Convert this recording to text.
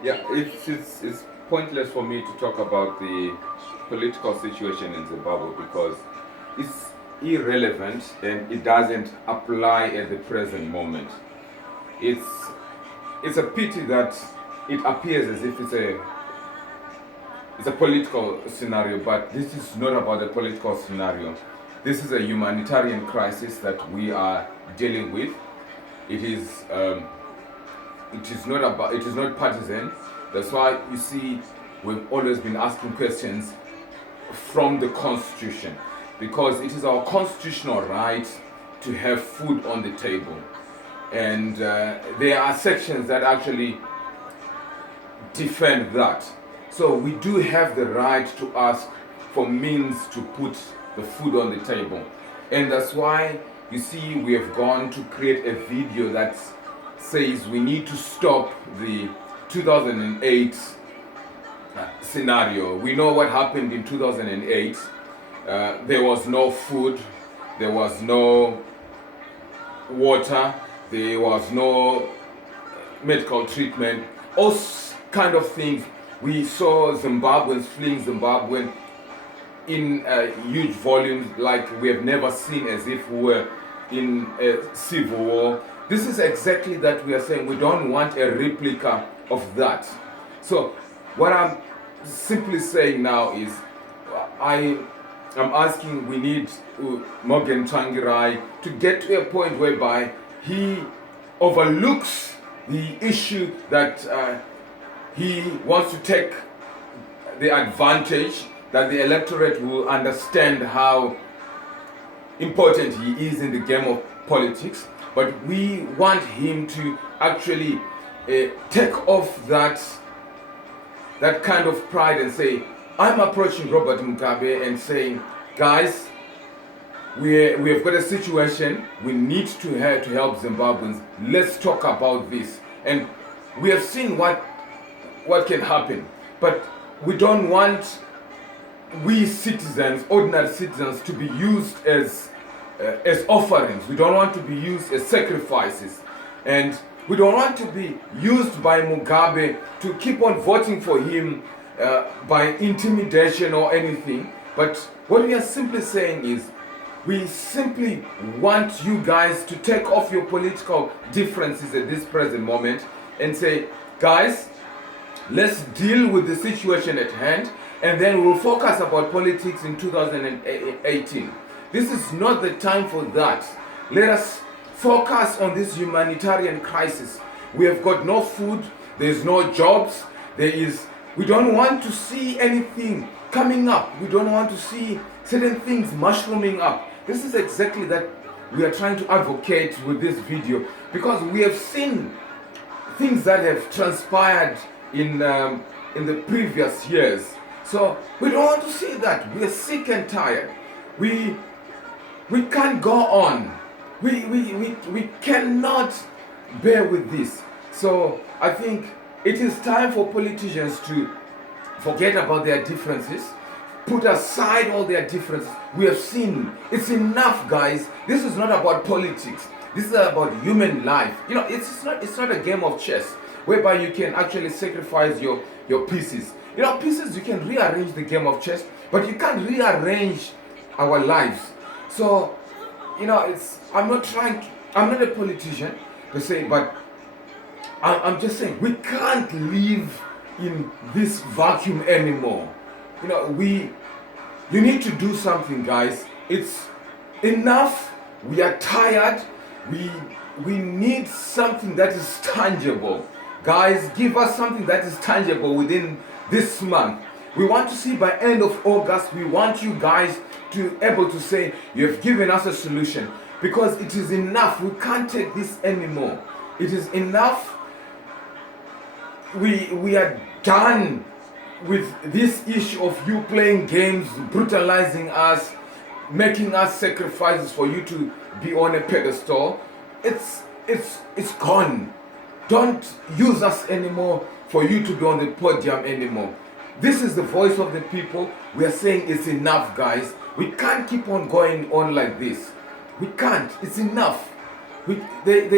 Yeah, it's pointless for me to talk about the political situation in Zimbabwe because it's irrelevant and it doesn't apply at the present moment. It's it's a pity that it appears as if it's a political scenario, but this is not about a political scenario. This is a humanitarian crisis that we are dealing with. It is it is not partisan. That's why you see we've always been asking questions from the constitution, because it is our constitutional right to have food on the table, and there are sections that actually defend that. So we do have the right to ask for means to put the food on the table, and that's why you see we have gone to create a video that says we need to stop the 2008 scenario. We know what happened in 2008. There was no food, there was no water, there was no medical treatment, all kind of things. We saw Zimbabweans fleeing Zimbabwe in huge volumes like we have never seen, as if we were in a civil war. This is exactly that we are saying. We don't want a replica of that. So what I'm simply saying now is I'm asking, we need Morgan Tsvangirai to get to a point whereby he overlooks the issue that he wants to take the advantage, that the electorate will understand how important he is in the game of politics, but we want him to actually take off that kind of pride and say, I'm approaching Robert Mugabe and saying, guys, we have got a situation, we need to help Zimbabweans, let's talk about this. And we have seen what can happen, but we don't want we citizens, ordinary citizens, to be used as offerings. We don't want to be used as sacrifices, and we don't want to be used by Mugabe to keep on voting for him by intimidation or anything. But what we are simply saying is, we simply want you guys to take off your political differences at this present moment and say, guys, let's deal with the situation at hand, and then we'll focus about politics in 2018. This is not the time for that. Let us focus on this humanitarian crisis. We have got no food, there's no jobs, we don't want to see anything coming up. We don't want to see certain things mushrooming up. This is exactly that we are trying to advocate with this video, because we have seen things that have transpired in the previous years. So we don't want to see that. We are sick and tired. We can't go on. We cannot bear with this. So I think it is time for politicians to forget about their differences, put aside all their differences. We have seen it's enough, guys. This is not about politics. This is about human life. It's not a game of chess whereby you can actually sacrifice your pieces. Pieces, you can rearrange the game of chess, but you can't rearrange our lives. So, I'm not a politician per se, but I'm just saying we can't live in this vacuum anymore. You need to do something, guys. It's enough. We are tired. We need something that is tangible. Guys, give us something that is tangible within this month. We want to see by end of August, we want you guys to able to say, you have given us a solution, because it is enough. We can't take this anymore. It is enough. We are done with this issue of you playing games, brutalizing us, making us sacrifices for you to be on a pedestal. It's gone. Don't use us anymore for you to be on the podium anymore. This is the voice of the people. We are saying it's enough, guys. We can't keep on going on like this. We can't. It's enough. There's